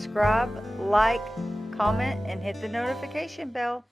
subscribe, like, comment, and hit the notification bell.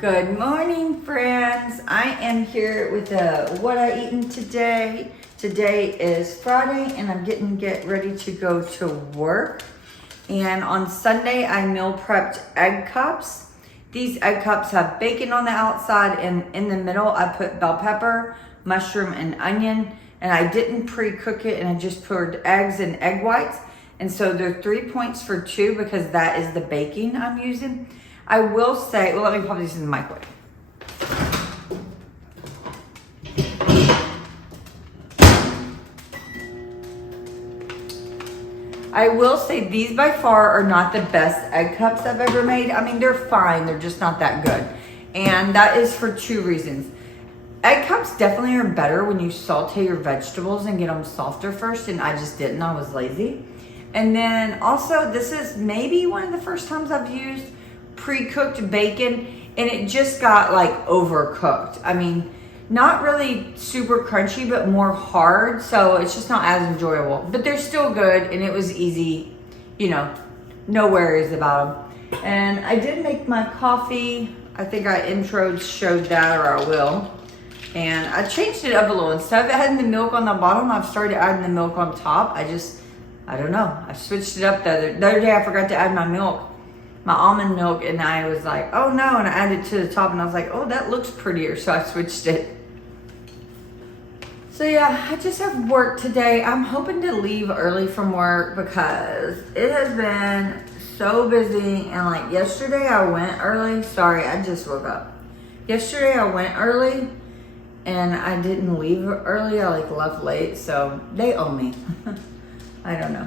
Good morning, friends. I am here with what I eaten today. Today is Friday and I'm get ready to go to work. And on Sunday, I meal prepped egg cups. These egg cups have bacon on the outside, and in the middle, I put bell pepper, mushroom, and onion. And I didn't pre-cook it, and I just poured eggs and egg whites. And so they're 3 points for 2 because that is the baking I'm using. I will say, well, let me pop these in the microwave. I will say these by far are not the best egg cups I've ever made. I mean, they're fine. They're just not that good. And that is for 2 reasons. Egg cups definitely are better when you saute your vegetables and get them softer first. And I just didn't. I was lazy. And then also, this is maybe one of the first times I've used pre-cooked bacon, and it just got like overcooked. I mean, not really super crunchy, but more hard, so it's just not as enjoyable. But they're still good, and it was easy, you know, no worries about them. And I did make my coffee. I think I showed that, or I will. And I changed it up a little. Instead of adding the milk on the bottom, I've started adding the milk on top. I don't know. I switched it up the other day. I forgot to add my milk. My almond milk, and I was like, oh no, and I added it to the top, and I was like, oh, that looks prettier, so I switched it. So yeah, I just have work today. I'm hoping to leave early from work because it has been so busy, and like yesterday I went early. Sorry, I just woke up. Yesterday I went early, and I didn't leave early. I like left late, so they owe me. I don't know.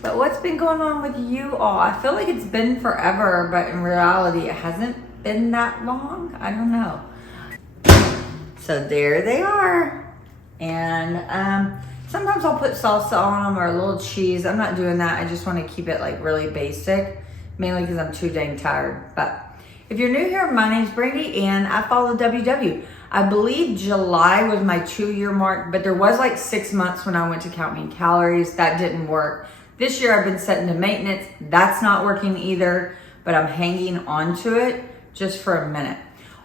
But what's been going on with you all? I feel like it's been forever, but in reality, it hasn't been that long. I don't know. So there they are. And sometimes I'll put salsa on them or a little cheese. I'm not doing that. I just want to keep it like really basic, mainly because I'm too dang tired. But if you're new here, my name's Brandi and I follow WW. I believe July was my 2-year mark, but there was like 6 months when I went to count me calories. That didn't work. This year I've been setting to maintenance. That's not working either, but I'm hanging on to it just for a minute.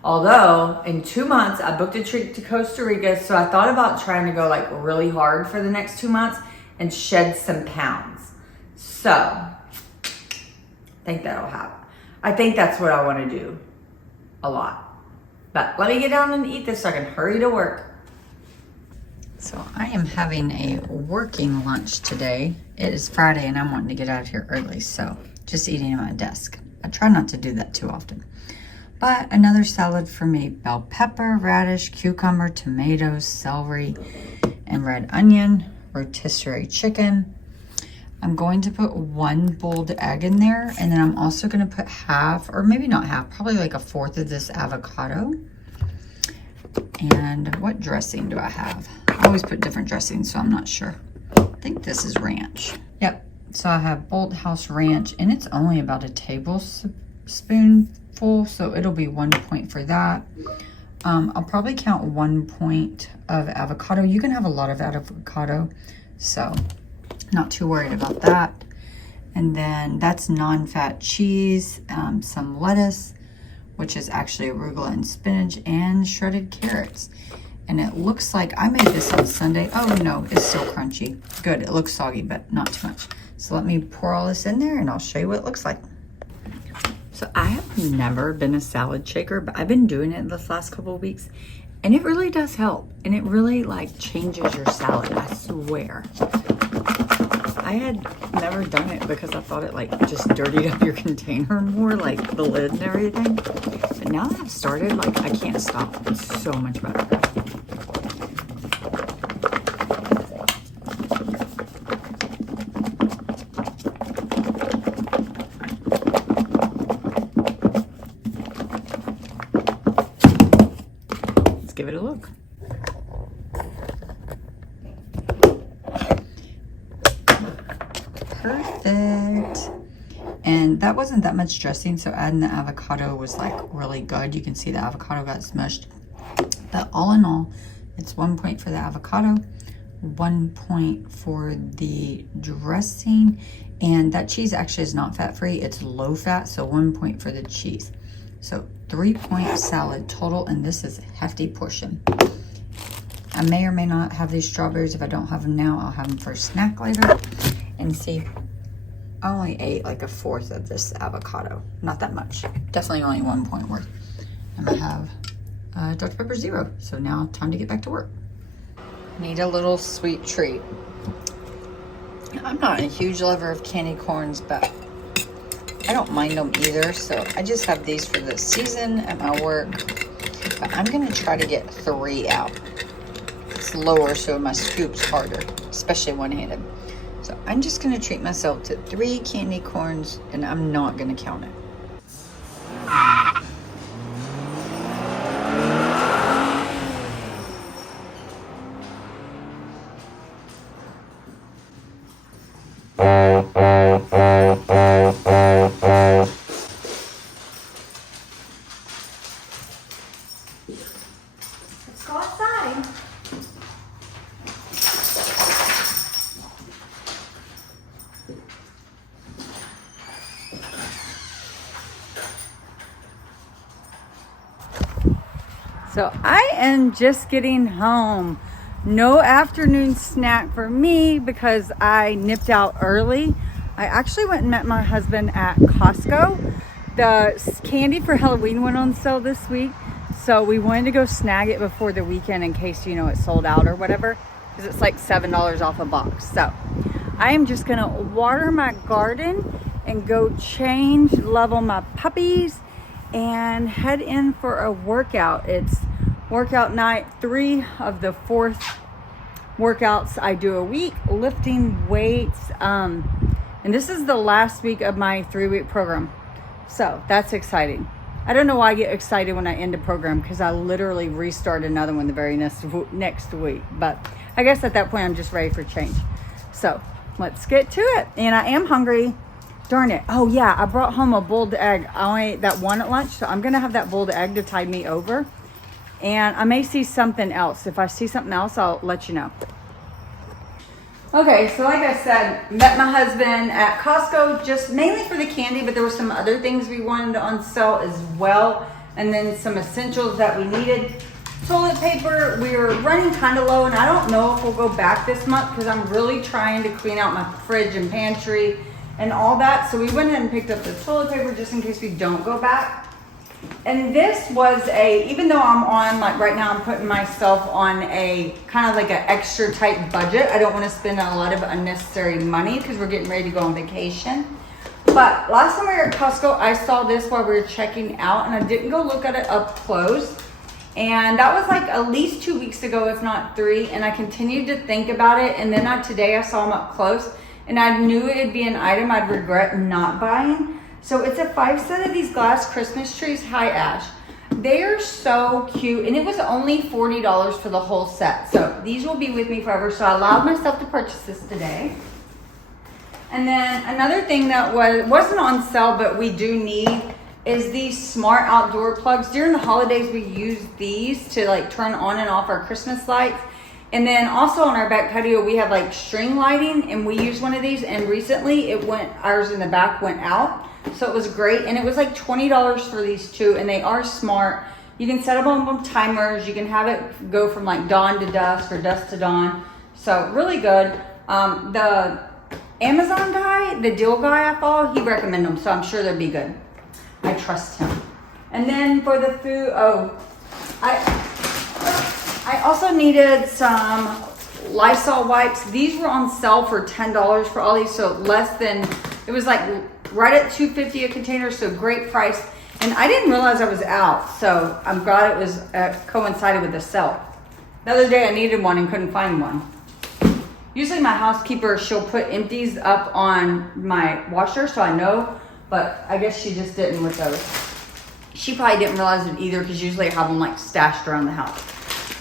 Although in 2 months I booked a trip to Costa Rica, so I thought about trying to go like really hard for the next 2 months and shed some pounds. So I think that'll happen. I think that's what I want to do a lot. But let me get down and eat this so I can hurry to work. So I am having a working lunch today. It is Friday and I'm wanting to get out of here early, so just eating at my desk. I try not to do that too often. But another salad for me: bell pepper, radish, cucumber, tomatoes, celery, and red onion, rotisserie chicken. I'm going to put 1 boiled egg in there, and then I'm also going to put half, or maybe not half, probably like 1/4 of this avocado. And what dressing do I have? I always put different dressings, so I'm not sure. I think this is ranch. Yep. So I have Bolt House ranch, and it's only about a tablespoonful, so it'll be 1 point for that. I'll probably count 1 point of avocado. You can have a lot of avocado, so not too worried about that. And then that's non-fat cheese, some lettuce, which is actually arugula and spinach, and shredded carrots. And it looks like I made this on Sunday. Oh no, it's still crunchy. Good, it looks soggy, but not too much. So let me pour all this in there and I'll show you what it looks like. So I have never been a salad shaker, but I've been doing it this last couple of weeks, and it really does help. And it really like changes your salad, I swear. I had never done it because I thought it like just dirtied up your container more, like the lid and everything. But now that I've started, like I can't stop. It's so much better. that wasn't that much dressing, so adding the avocado was like really good. You can see the avocado got smushed. But all in all, it's 1 point for the avocado, 1 point for the dressing, and that cheese actually is not fat-free, it's low fat, so 1 point for the cheese. So 3 point salad total, and this is a hefty portion. I may or may not have these strawberries. If I don't have them now, I'll have them for a snack later. And see, I only ate like a fourth of this avocado. Not that much. Definitely only 1 point worth. And I have Dr. Pepper Zero. So now time to get back to work. Need a little sweet treat. I'm not a huge lover of candy corns, but I don't mind them either. So I just have these for the season at my work. But I'm gonna try to get 3 out. It's lower, so my scoop's harder, especially one-handed. So I'm just gonna treat myself to 3 candy corns, and I'm not gonna count it. Let's go outside. So I am just getting home. No afternoon snack for me because I nipped out early. I actually went and met my husband at Costco. The candy for Halloween went on sale this week. So we wanted to go snag it before the weekend in case, you know, it sold out or whatever. Because it's like $7 off a box. So I am just gonna water my garden and go change, level my puppies, and head in for a workout. It's workout night 3 of the 4th workouts I do a week, lifting weights. And this is the last week of my 3-week program. So that's exciting. I don't know why I get excited when I end a program, because I literally restart another one the very next week. But I guess at that point I'm just ready for change. So let's get to it. And I am hungry. Darn it. Oh yeah, I brought home a boiled egg. I only ate that one at lunch, so I'm gonna have that boiled egg to tide me over. And I may see something else. If I see something else, I'll let you know. Okay, so like I said, met my husband at Costco just mainly for the candy, but there were some other things we wanted on sale as well. And then some essentials that we needed. Toilet paper, we were running kind of low, and I don't know if we'll go back this month because I'm really trying to clean out my fridge and pantry and all that. So we went ahead and picked up the toilet paper just in case we don't go back. And this was even though I'm on, like right now I'm putting myself on a kind of like an extra tight budget. I don't want to spend a lot of unnecessary money because we're getting ready to go on vacation. But last time we were at Costco, I saw this while we were checking out, and I didn't go look at it up close. And that was like at least 2 weeks ago, if not 3. And I continued to think about it. And then today I saw them up close, and I knew it'd be an item I'd regret not buying. So it's a 5 set of these glass Christmas trees, high ash. They are so cute, and it was only $40 for the whole set. So these will be with me forever. So I allowed myself to purchase this today. And then another thing that wasn't on sale, but we do need, is these smart outdoor plugs. During the holidays, we use these to like turn on and off our Christmas lights. And then also on our back patio, we have like string lighting, and we use one of these. And recently ours in the back went out. So it was great, and it was like $20 for these 2, and they are smart. You can set them on timers. You can have it go from like dawn to dusk or dusk to dawn. So really good. The Amazon guy, the deal guy I follow, he recommended them, so I'm sure they'll be good. I trust him. And then for the food, I also needed some Lysol wipes. These were on sale for $10 for all these, so it was like right at $2.50 a container, so great price. And I didn't realize I was out, so I'm glad it was coincided with the sale. The other day I needed one and couldn't find one. Usually my housekeeper, she'll put empties up on my washer so I know, but I guess she just didn't with those. She probably didn't realize it either because usually I have them like stashed around the house.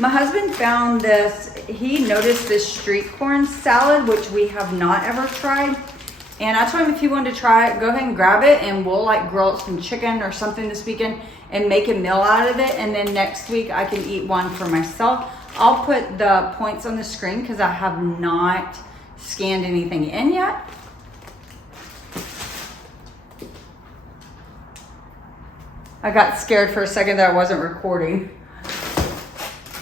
My husband found this, he noticed this street corn salad, which we have not ever tried. And I told him if he wanted to try it, go ahead and grab it, and we'll like grill up some chicken or something this weekend and make a meal out of it. And then next week I can eat one for myself. I'll put the points on the screen because I have not scanned anything in yet. I got scared for a second that I wasn't recording.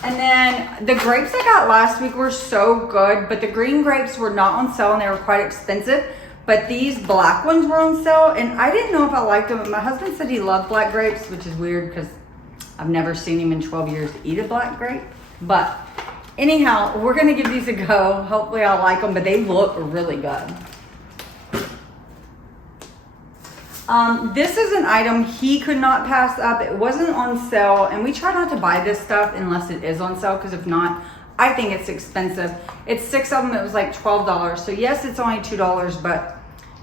And then the grapes I got last week were so good, but the green grapes were not on sale and they were quite expensive. But these black ones were on sale, and I didn't know if I liked them. My husband said he loved black grapes, which is weird because I've never seen him in 12 years eat a black grape. But anyhow, we're gonna give these a go. Hopefully I'll like them, but they look really good. This is an item he could not pass up. It wasn't on sale, and we try not to buy this stuff unless it is on sale, because if not, I think it's expensive. It's 6 of them. It was like $12. So yes, it's only $2, but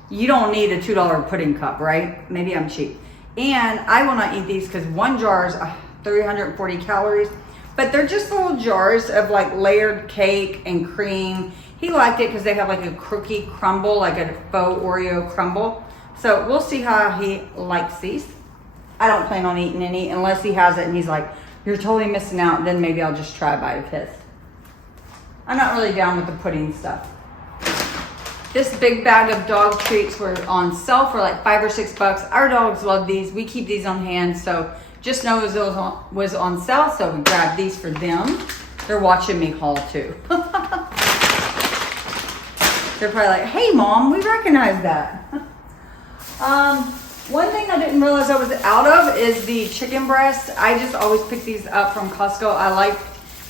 you don't need a $2 pudding cup, right? Maybe I'm cheap. And I will not eat these because one jar is 340 calories. But they're just little jars of like layered cake and cream. He liked it because they have like a cookie crumble, like a faux Oreo crumble. So we'll see how he likes these. I don't plan on eating any unless he has it and he's like, you're totally missing out. Then maybe I'll just try a bite of his. I'm not really down with the pudding stuff. This big bag of dog treats were on sale for like $5 or $6. Our dogs love these. We keep these on hand, so just know it was on sale, so we grabbed these for them. They're watching me haul too. They're probably like, hey mom, we recognize that. One thing I didn't realize I was out of is the chicken breast. I just always pick these up from Costco. I like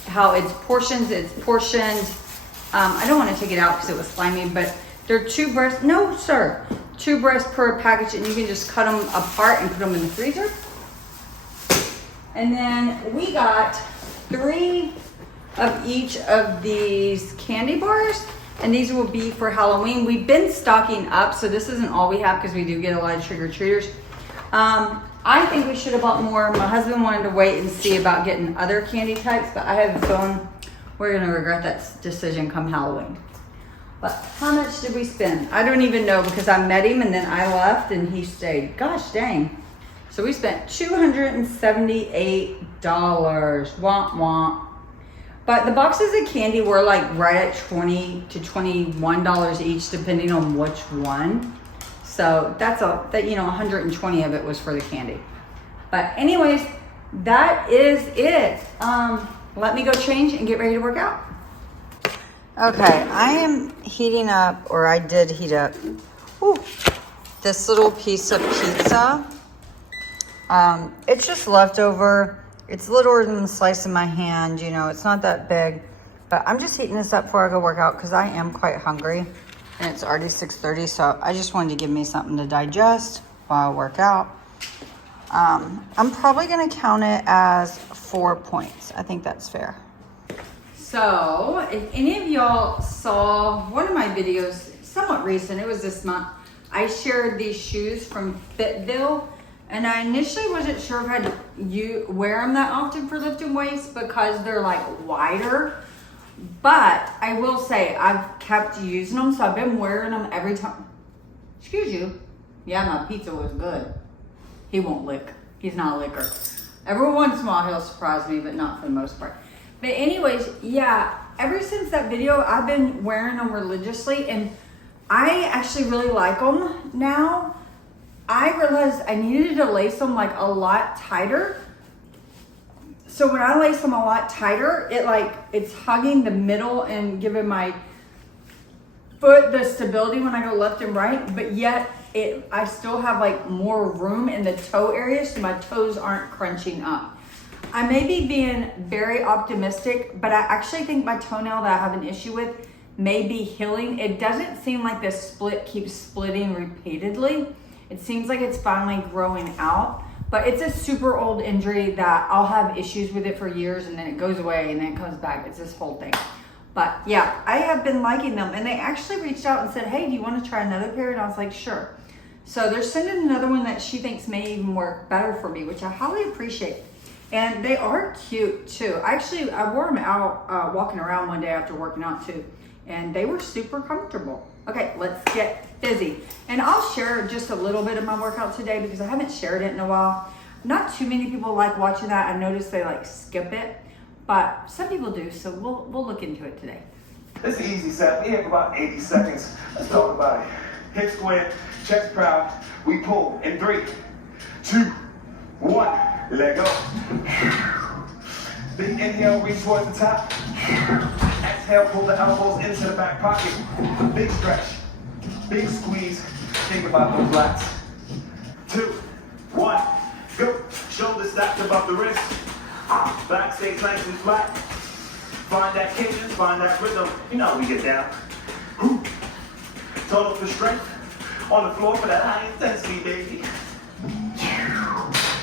how it's portioned. I don't want to take it out because it was slimy, but they're 2 breasts. No, sir. 2 breasts per package, and you can just cut them apart and put them in the freezer. And then we got 3 of each of these candy bars, and these will be for Halloween. We've been stocking up, so this isn't all we have because we do get a lot of trick-or-treaters. I think we should have bought more. My husband wanted to wait and see about getting other candy types, but I have a feeling we're gonna regret that decision come Halloween. But how much did we spend? I don't even know because I met him and then I left and he stayed. Gosh dang. So we spent $278. Womp womp. But the boxes of candy were like right at $20 to $21 each, depending on which one. So that's 120 of it was for the candy. But anyways, that is it. Let me go change and get ready to work out. Okay, I am heating up, or I did heat up, this little piece of pizza. It's just leftover. It's littler than a slice in my hand, it's not that big. But I'm just heating this up before I go work out because I am quite hungry. And it's already 6:30, so I just wanted to give me something to digest while I work out. I'm probably gonna count it as 4 points. I think that's fair. So if any of y'all saw one of my videos, somewhat recent, it was this month, I shared these shoes from Fitville. And I initially wasn't sure if I'd wear them that often for lifting weights because they're like wider. But I will say I've kept using them, so I've been wearing them every time. Excuse you. Yeah, my pizza was good. He won't lick. He's not a licker. Every once in a while he'll surprise me, but not for the most part. But anyways, yeah, ever since that video, I've been wearing them religiously, and I actually really like them now. I realized I needed to lace them like a lot tighter. So when I lace them a lot tighter, it's hugging the middle and giving my foot the stability when I go left and right, but yet I still have like more room in the toe area so my toes aren't crunching up. I may be being very optimistic, but I actually think my toenail that I have an issue with may be healing. It doesn't seem like the split keeps splitting repeatedly. It seems like it's finally growing out, but it's a super old injury that I'll have issues with it for years and then it goes away and then it comes back. It's this whole thing. But yeah, I have been liking them, and they actually reached out and said, hey, do you want to try another pair? And I was like, sure. So they're sending another one that she thinks may even work better for me, which I highly appreciate. And they are cute too. I wore them out walking around one day after working out too, and they were super comfortable. Okay, let's get busy. And I'll share just a little bit of my workout today because I haven't shared it in a while. Not too many people like watching that. I noticed they like skip it, but some people do, so we'll look into it today. This is an easy set. We have about 80 seconds. Let's talk about it. Hip square, chest proud. We pull in 3, 2, 1. Let go. Big inhale, reach towards the top. Exhale, pull the elbows into the back pocket. Big stretch, big squeeze. Think about those lats. 2, 1, go. Shoulders stacked above the wrist. Back stays nice and flat. Find that cadence, find that rhythm. You know how we get down. Total for strength. On the floor for that high intensity, baby.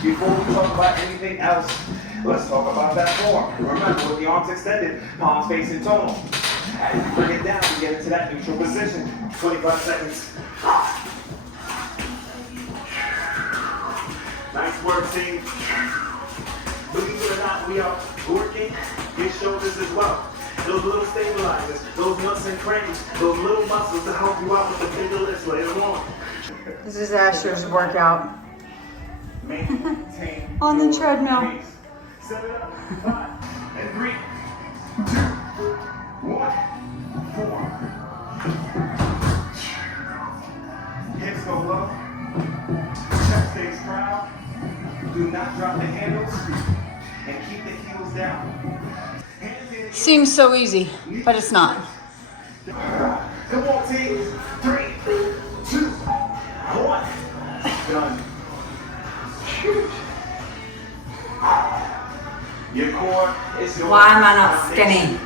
Before we talk about anything else, let's talk about that form. Remember, with the arms extended, palms facing tonal. As you bring it down, you get into that neutral position. 25 seconds. Nice work, team. Believe it or not, we are working your shoulders as well. Those little stabilizers, those nuts and crannies, those little muscles to help you out with the bigger lifts later on. This is Asher's workout. Maintain on the your treadmill. pace. Set it up. 5 and 3, 2, 1. 4. Hips go low. Chest stays proud. Do not drop the handles. And keep the heels down. Seems so easy, but it's not. Come on, team. 3, 2, 1. Done. Your core is your. Why am I not skinny?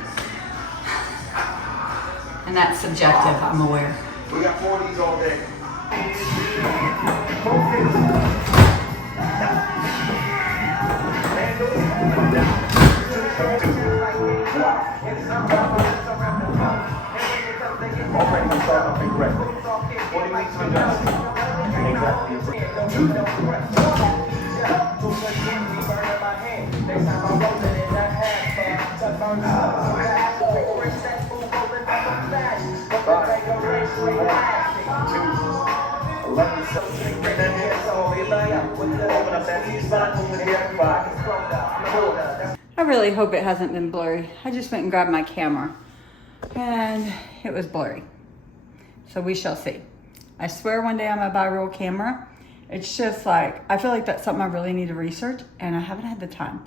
And that's subjective, I'm aware. We got 40s all day. Already start off aggressive. What do you need to adjust? I really hope it hasn't been blurry. I just went and grabbed my camera and it was blurry. So we shall see. I swear one day I'm gonna buy a real camera. It's just like, I feel like that's something I really need to research and I haven't had the time.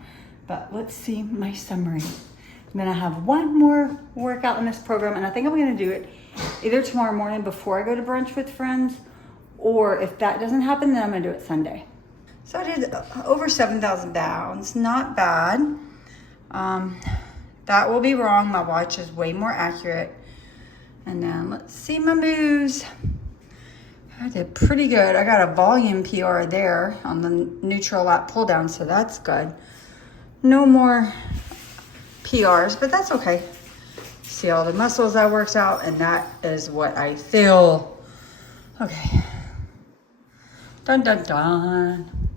But let's see my summary. I'm gonna have one more workout in this program and I think I'm gonna do it either tomorrow morning before I go to brunch with friends, or if that doesn't happen, then I'm gonna do it Sunday. So I did over 7,000 pounds, not bad. That will be wrong. My watch is way more accurate. And then let's see my moves. I did pretty good. I got a volume PR there on the neutral lat pull down, so that's good. No more PRs, but that's okay. See all the muscles I worked out, and that is what I feel. Okay. Dun dun dun.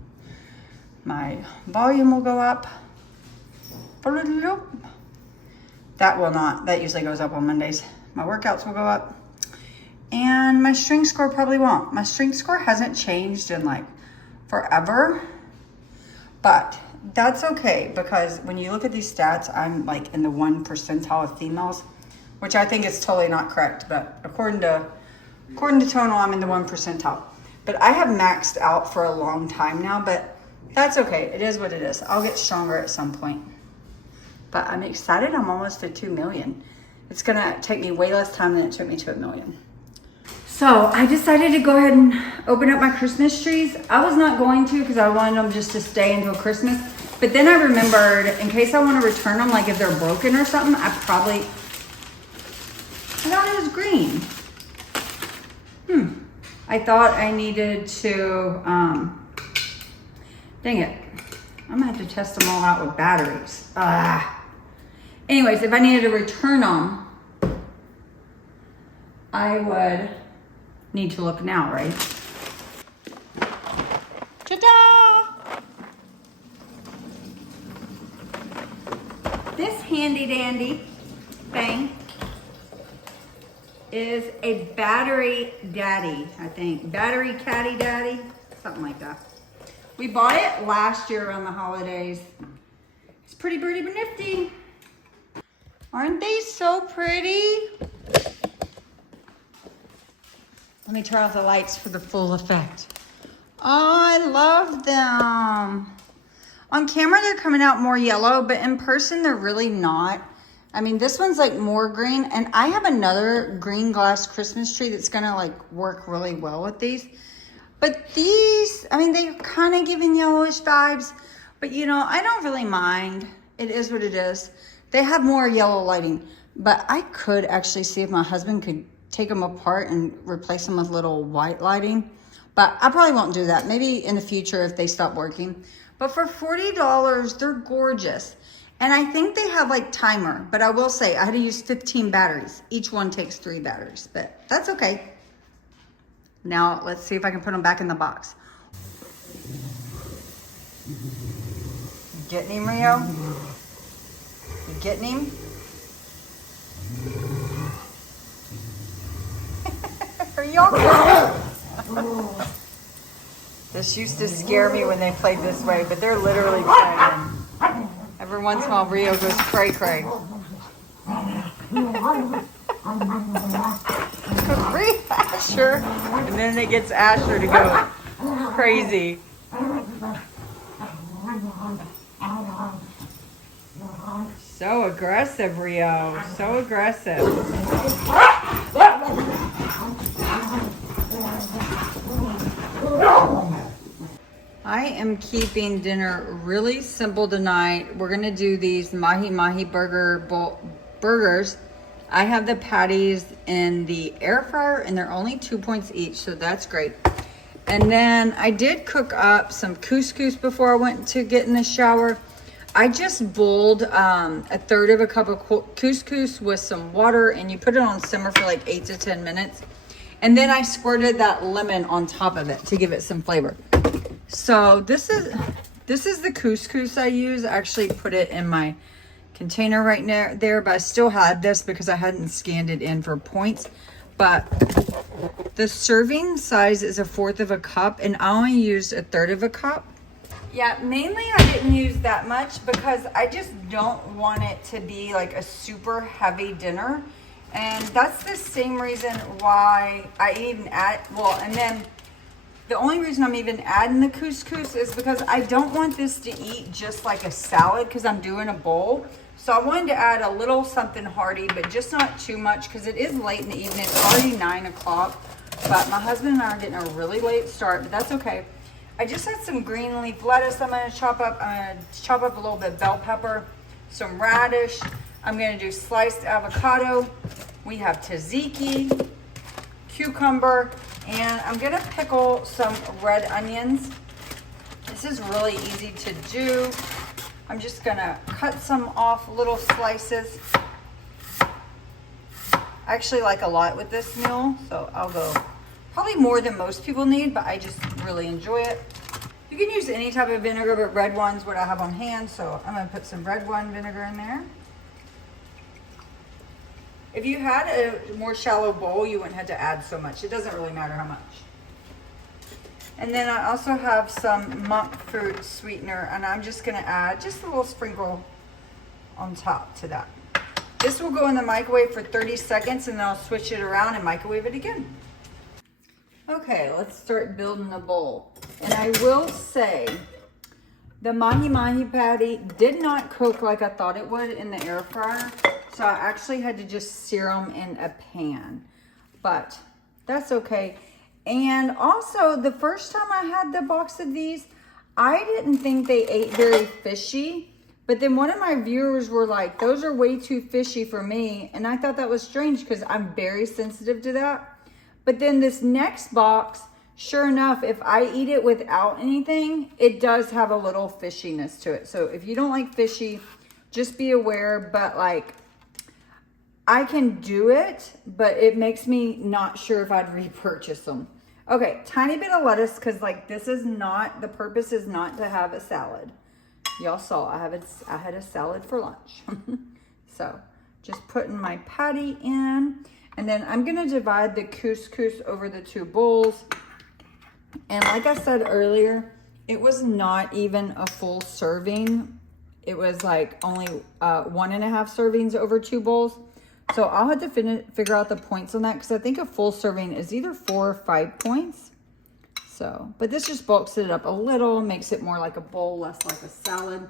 My volume will go up. That will not. That usually goes up on Mondays. My workouts will go up. And my strength score probably won't. My strength score hasn't changed in like forever. But that's okay because when you look at these stats, I'm like in the 1 percentile of females, which I think is totally not correct. But according to Tonal, I'm in the 1 percentile. But I have maxed out for a long time now, but that's okay. It is what it is. I'll get stronger at some point. But I'm excited. I'm almost at 2 million. It's gonna take me way less time than it took me to 1 million. So I decided to go ahead and open up my Christmas trees. I was not going to because I wanted them just to stay until Christmas. But then I remembered, in case I want to return them, like if they're broken or something, I thought it was green. I thought I needed to, dang it. I'm gonna have to test them all out with batteries. Anyways, if I needed to return them, I would need to look now, right? Ta-da! This handy dandy thing is a battery daddy, I think. Battery caddy daddy, something like that. We bought it last year around the holidays. It's pretty nifty. Aren't they so pretty? Let me turn off the lights for the full effect. Oh, I love them. On camera, they're coming out more yellow, but in person, they're really not. I mean, this one's like more green, and I have another green glass Christmas tree that's gonna like work really well with these. But these, I mean, they're kind of giving yellowish vibes, but you know, I don't really mind. It is what it is. They have more yellow lighting, but I could actually see if my husband could take them apart and replace them with little white lighting. But I probably won't do that. Maybe in the future if they stop working. But for $40, they're gorgeous. And I think they have like timer, but I will say I had to use 15 batteries. Each one takes 3 batteries, but that's okay. Now let's see if I can put them back in the box. You getting him, Rio? You getting him? Are y'all? This used to scare me when they played this way, but they're literally playing. Every once in a while, Rio goes cray-cray. Asher, and then it gets Asher to go crazy. So aggressive, Rio. So aggressive. I am keeping dinner really simple tonight. We're gonna do these mahi burgers. I have the patties in the air fryer and they're only 2 points each, so that's great. And then I did cook up some couscous before I went to get in the shower. I just boiled a third of a cup of couscous with some water, and you put it on simmer for like 8 to 10 minutes. And then I squirted that lemon on top of it to give it some flavor. So this is the couscous I use. I actually put it in my container right there, but I still had this because I hadn't scanned it in for points. But the serving size is 1/4 of a cup, and I only used 1/3 of a cup. Yeah, mainly I didn't use that much because I just don't want it to be like a super heavy dinner. And that's the same reason why I even add, well, and then the only reason I'm even adding the couscous is because I don't want this to eat just like a salad because I'm doing a bowl. So I wanted to add a little something hearty, but just not too much because it is late in the evening. It's already 9 o'clock, but my husband and I are getting a really late start, but that's okay. I just had some green leaf lettuce I'm gonna chop up. I'm gonna chop up a little bit of bell pepper, some radish. I'm gonna do sliced avocado. We have tzatziki, cucumber, and I'm gonna pickle some red onions. This is really easy to do. I'm just gonna cut some off little slices. I actually like a lot with this meal, so I'll go probably more than most people need, but I just really enjoy it. You can use any type of vinegar, but red wine's what I have on hand, so I'm gonna put some red wine vinegar in there. If you had a more shallow bowl, you wouldn't have to add so much. It doesn't really matter how much. And then I also have some monk fruit sweetener, and I'm just gonna add just a little sprinkle on top to that. This will go in the microwave for 30 seconds, and then I'll switch it around and microwave it again. Okay, let's start building the bowl. And I will say, the mahi patty did not cook like I thought it would in the air fryer. So I actually had to just sear them in a pan, but that's okay. And also, the first time I had the box of these, I didn't think they ate very fishy, but then one of my viewers were like, those are way too fishy for me. And I thought that was strange because I'm very sensitive to that. But then this next box, sure enough, if I eat it without anything, it does have a little fishiness to it. So if you don't like fishy, just be aware, but like, I can do it, but it makes me not sure if I'd repurchase them. Okay, tiny bit of lettuce, because like this is not, the purpose is not to have a salad. Y'all saw I had a salad for lunch. So just putting my patty in. And then I'm gonna divide the couscous over the 2 bowls. And like I said earlier, it was not even a full serving. It was like only 1.5 servings over 2 bowls. So I'll have to figure out the points on that because I think a full serving is either 4 or 5 points. So, but this just bulks it up a little, makes it more like a bowl, less like a salad,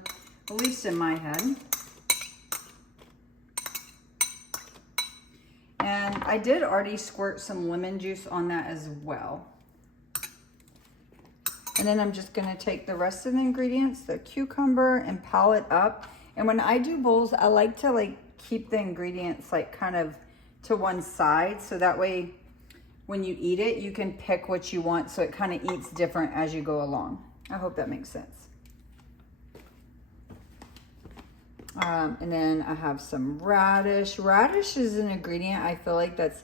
at least in my head. And I did already squirt some lemon juice on that as well. And then I'm just gonna take the rest of the ingredients, the cucumber, and pile it up. And when I do bowls, I like to like keep the ingredients like kind of to one side. So that way, when you eat it, you can pick what you want. So it kind of eats different as you go along. I hope that makes sense. And then I have some radish. Radish is an ingredient I feel like that's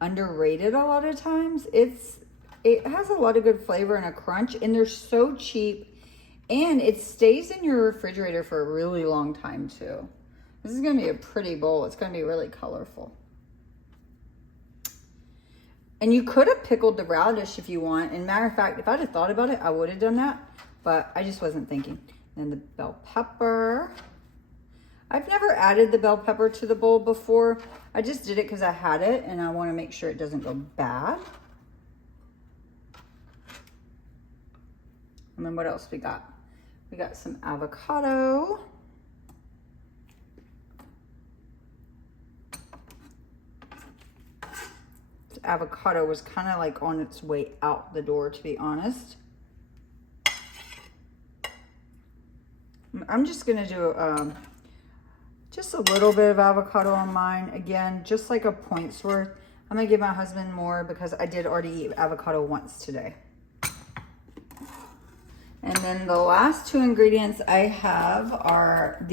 underrated a lot of times. It has a lot of good flavor and a crunch, and they're so cheap, and it stays in your refrigerator for a really long time too. This is gonna be a pretty bowl. It's gonna be really colorful. And you could have pickled the radish if you want. And matter of fact, if I'd have thought about it, I would have done that, but I just wasn't thinking. And the bell pepper. I've never added the bell pepper to the bowl before. I just did it because I had it and I want to make sure it doesn't go bad. And then what else we got? We got some avocado. This avocado was kind of like on its way out the door, to be honest. I'm just gonna do just a little bit of avocado on mine. Again, just like a point's worth. I'm gonna give my husband more because I did already eat avocado once today. And then the last 2 ingredients I have are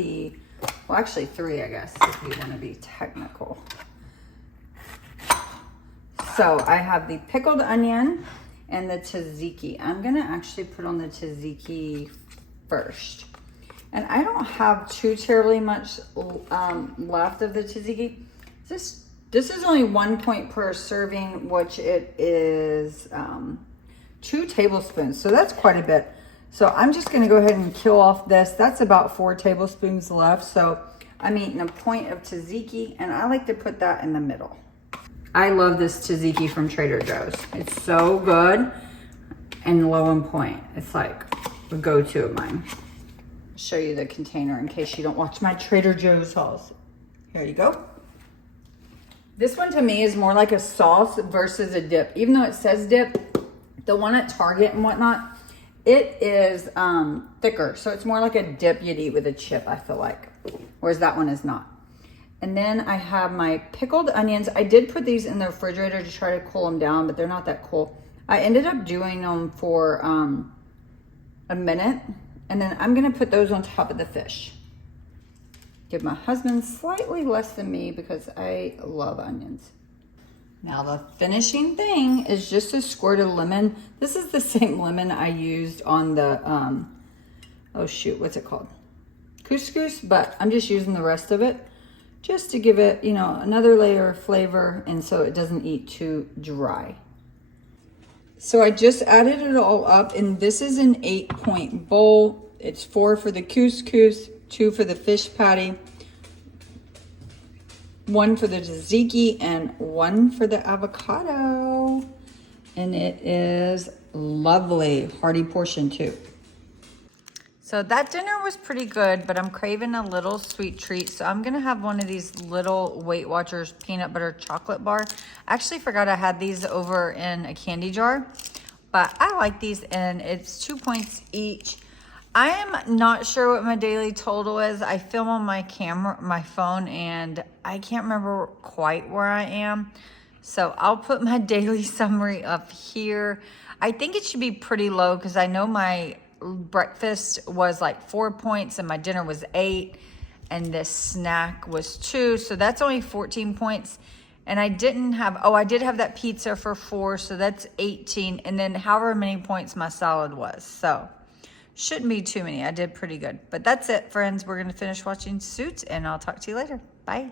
well, actually 3, I guess, if you want to be technical. So I have the pickled onion and the tzatziki. I'm gonna actually put on the tzatziki first. And I don't have too terribly much left of the tzatziki. This is only 1 point per serving, which it is 2 tablespoons. So that's quite a bit. So I'm just gonna go ahead and kill off this. That's about 4 tablespoons left. So I'm eating a point of tzatziki, and I like to put that in the middle. I love this tzatziki from Trader Joe's. It's so good and low in point. It's like a go-to of mine. Show you the container in case you don't watch my Trader Joe's hauls. Here you go. This one to me is more like a sauce versus a dip. Even though it says dip, the one at Target and whatnot, it is thicker. So it's more like a dip you'd eat with a chip, I feel like. Whereas that one is not. And then I have my pickled onions. I did put these in the refrigerator to try to cool them down, but they're not that cool. I ended up doing them for a minute. And then I'm gonna put those on top of the fish. Give my husband slightly less than me because I love onions. Now the finishing thing is just a squirt of lemon. This is the same lemon I used on the, oh shoot, what's it called? Couscous, but I'm just using the rest of it just to give it, you know, another layer of flavor and so it doesn't eat too dry. So I just added it all up, and this is an 8-point bowl. It's 4 for the couscous, 2 for the fish patty, 1 for the tzatziki, and 1 for the avocado. And it is lovely, hearty portion too. So that dinner was pretty good, but I'm craving a little sweet treat. So I'm gonna have one of these little Weight Watchers peanut butter chocolate bar. I actually forgot I had these over in a candy jar, but I like these, and it's 2 points each. I am not sure what my daily total is. I film on my camera, my phone, and I can't remember quite where I am. So I'll put my daily summary up here. I think it should be pretty low because I know my breakfast was like 4 points and my dinner was 8 and this snack was 2. So that's only 14 points. And I didn't have, oh, I did have that pizza for 4. So that's 18. And then however many points my salad was. So shouldn't be too many. I did pretty good. But that's it, friends. We're going to finish watching Suits and I'll talk to you later. Bye.